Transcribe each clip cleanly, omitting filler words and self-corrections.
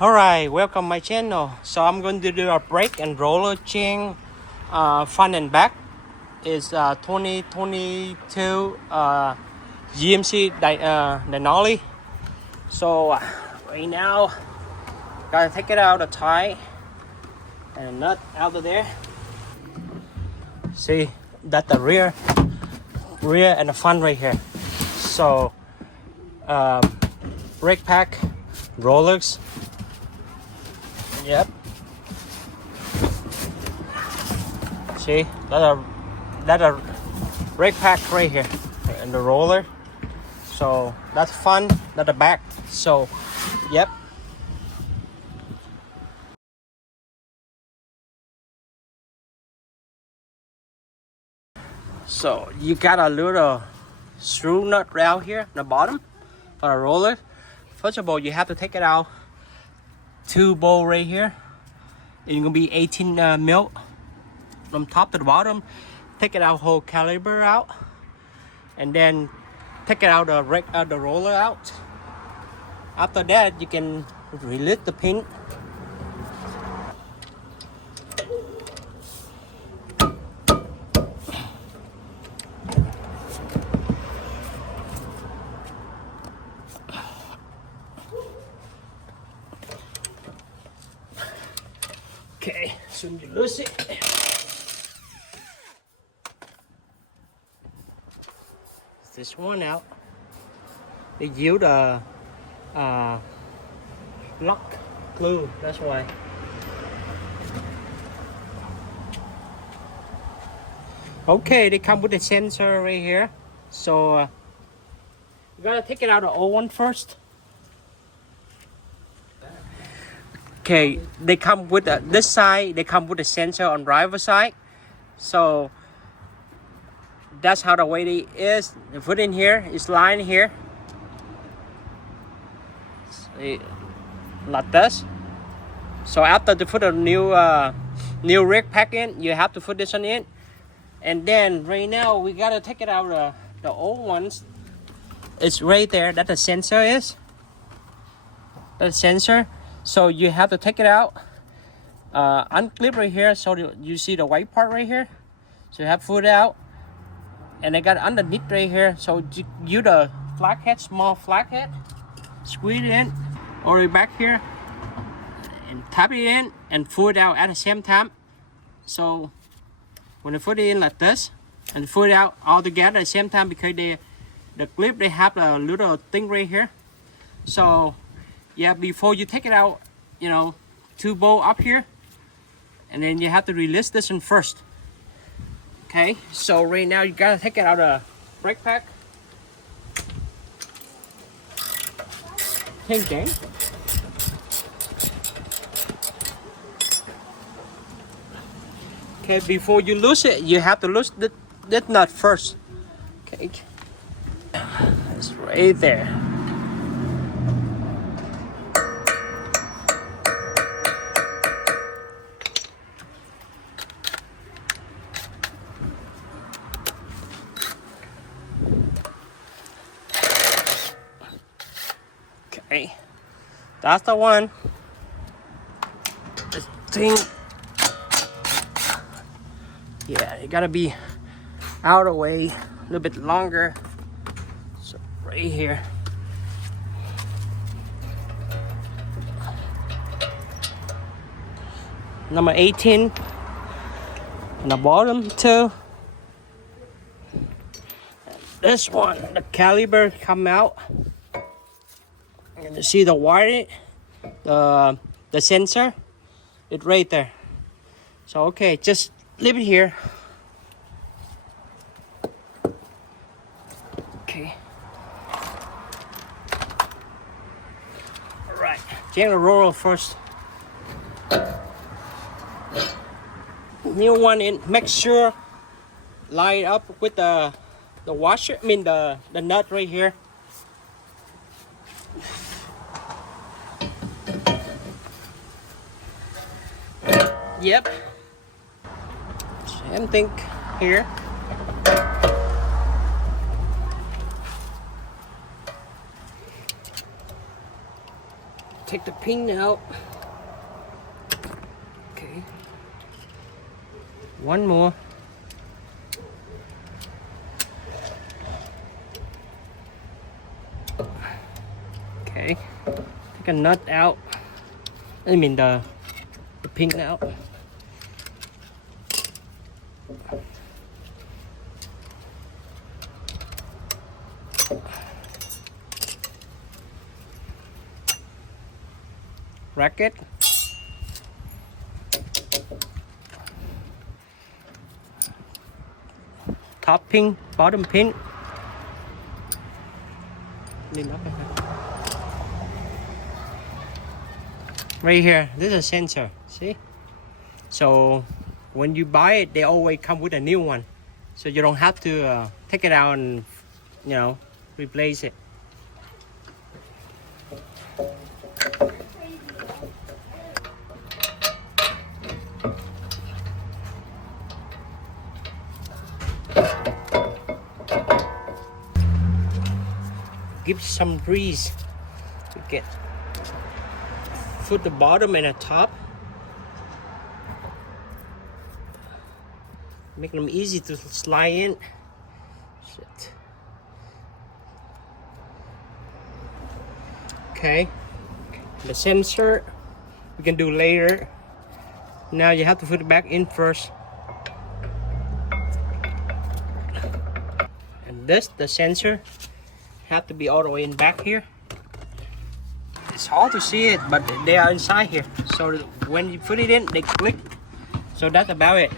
Alright, welcome my channel. So I'm going to do a brake and roller change front and back. It's 2022 GMC Denali. So right now, gotta take it out of tie and nut out of there. See, that's the rear and the front right here. So brake pack, rollers. Yep. See, that's a brake pack right here, and the roller. So that's fun. That's the back. So, yep. So you got a little screw nut right here, the bottom for the roller. First of all, you have to take it out. Two bolt right here. It's gonna be 18 mil from top to the bottom. Take it out, whole caliber out, and then take it out the roller out. After that, you can release the pin. Okay, soon you lose it. This one out. They use the lock glue, that's why. Okay, they come with a sensor right here. So you gotta take it out of the old one first. Okay, they come with this side, they come with a sensor on driver side. So that's how the way it is. The foot in here is lying here. See, like this. So after you put a new rig pack in, you have to put this one in. And then right now we gotta take it out of the old ones. It's right there that the sensor is. The sensor. So you have to take it out, unclip right here, so you see the white part right here. So you have to put it out, and I got underneath right here. So you the flathead, small flathead, squeeze it in, all the way back here, and tap it in and pull it out at the same time. So when you put it in like this and pull it out all together at the same time, because the clip they have a little thing right here. So yeah, before you take it out, you know, two bolt up here, and then you have to release this one first. Okay, so right now you gotta take it out of the brake pack. Okay. Okay, before you lose it, you have to lose that nut first. Okay, it's right there. Okay, that's the one. This thing, yeah, it gotta be out of the way a little bit longer. So right here. Number 18 on the bottom too. This one, the caliber come out. And you see the wire, the sensor, it's right there. So okay, just leave it here. Okay. All right, change the roller first. New one in. Make sure line up with the washer. I mean the nut right here. Yep. Same thing here. take the pin out. Okay. One more. Okay. Take a nut out. I mean the pin out. Racket. Top pin, bottom pin. Right here, this is a sensor, see? So when you buy it, they always come with a new one. So you don't have to take it out and, you know, replace it. Give some breeze to get foot the bottom and the top. Make them easy to slide in. Shit. Okay, the sensor we can do later. Now you have to put it back in first. And this, the sensor, have to be all the way in back here. It's hard to see it, but they are inside here. So when you put it in, they click. So that's about it.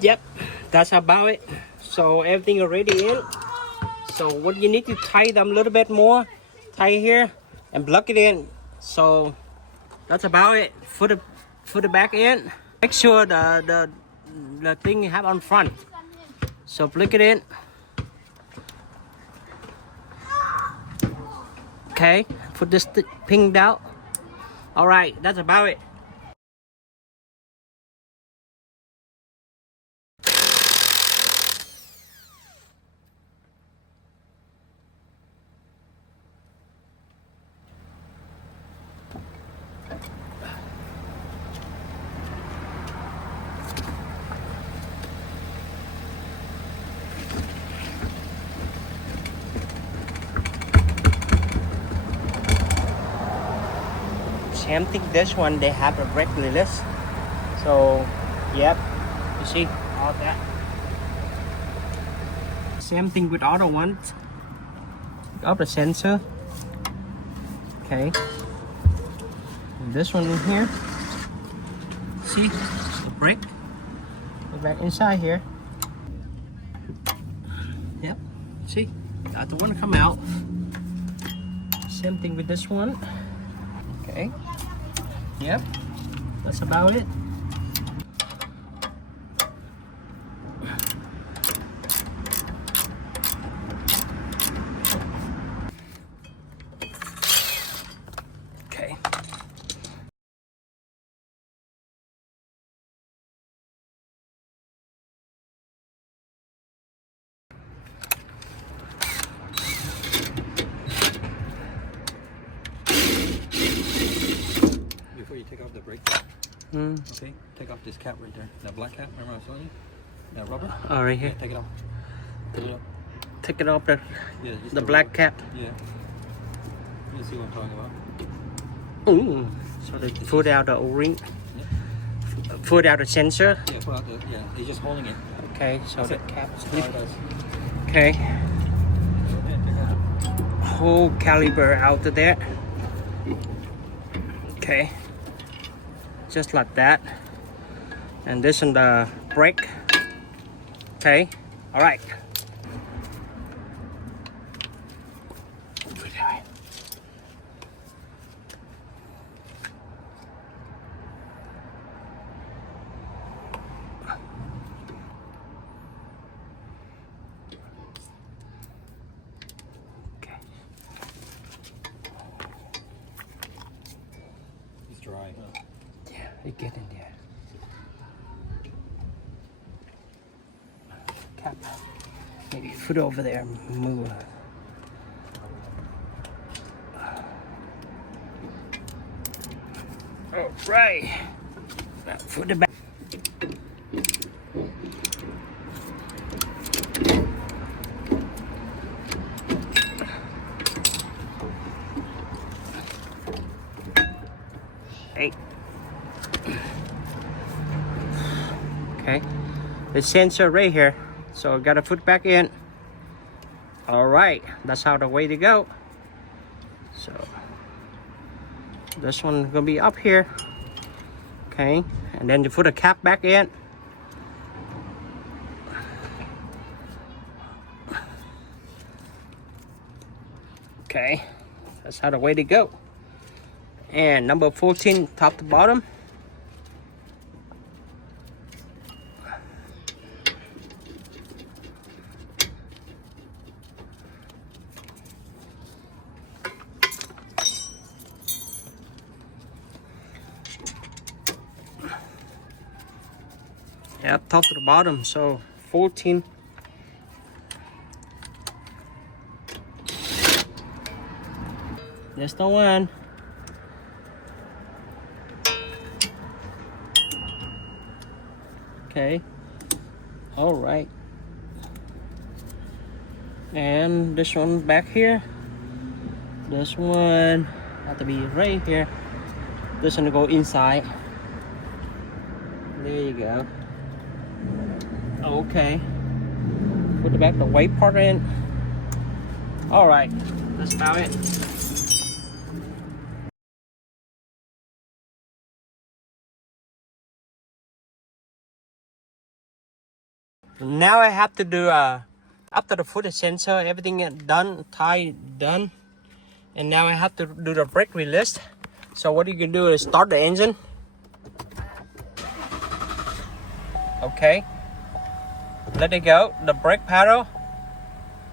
Yep, that's about it. So everything already in. So what you need to tie them a little bit more, tie here and plug it in. So that's about it. Put it back in. Make sure the thing you have on front. So plug it in. Okay, put this pin down. All right, that's about it. Same thing, this one they have a brake release. So yep, you see all that. Same thing with other ones. Got the sensor. Okay. And this one in here. See the brake. Go back inside here. Yep. See, got the one come out. Same thing with this one. Okay. Yep, that's about it. Okay. Before you take off the brake cap, okay, take off this cap right there. That black cap, remember I was telling you? That rubber? Oh, right here. Yeah, take it off. Pull it up. Take it off the, Yeah, just the black rubber. cap. Yeah. You see what I'm talking about? Ooh. So they put out the O-ring. Yeah. Put out the sensor. Yeah, pull out the, yeah, he's just holding it. Okay, so That's the it. cap. That's how it does. Okay. Yeah, take that out. Whole caliber out of there. Okay. Just like that. And this on the brake. Okay. All right. it get in there. Cap. Maybe put it over there. Move. All right. Now put it back. Hey. Okay. The sensor right here. So I gotta put back in. All right, that's how the way to go. So this one gonna be up here. Okay, and then you put a cap back in. Okay, that's how the way to go. And number 14, top to bottom. Yep, top to the bottom. So 14. There's the one. Okay. All right. And this one back here. This one have to be right here. This one to go inside. There you go. Okay. Put the back the white part in. All right. That's about it. Now I have to do after the footage sensor, everything is done, tie done, and now I have to do the brake release. So what you can do is start the engine. Okay, let it go. The brake pedal.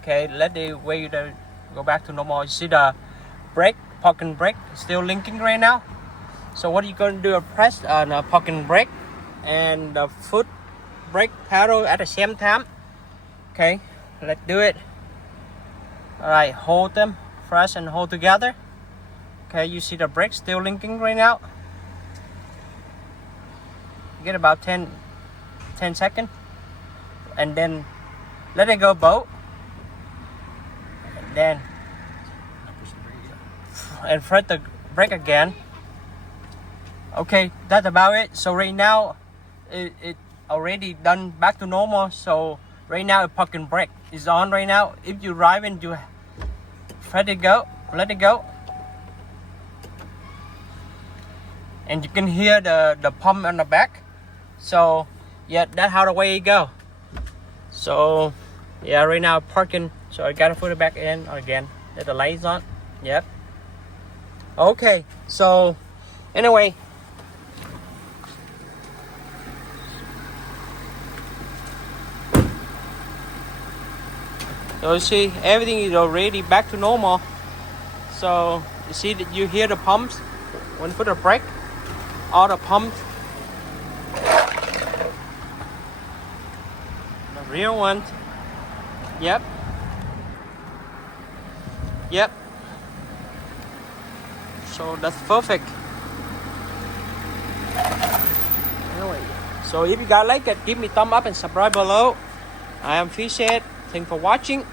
Okay, let the way to go back to normal. You see the brake, parking brake still linking right now. So what are you going to do? Press on the parking brake and the foot brake pedal at the same time. Okay, let's do it. All right, hold them, press and hold together. Okay, you see the brake still linking right now. Get about 10 seconds, and then let it go both, and then and press the brake again. Okay, that's about it. So right now it already done back to normal. So right now the parking brake is on right now. If you driving, you let it go, and you can hear the pump on the back. So yeah, that's how the way it go. So yeah, right now parking, so I gotta put it back in again. Let the lights on. Yep. Okay, so anyway, so you see everything is already back to normal. So you see that you hear the pumps when you put a brake, all the pumps, the real ones. Yep. So that's perfect. Anyway, so if you guys like it, give me thumb up and subscribe below. I am Fish Head. Thanks for watching.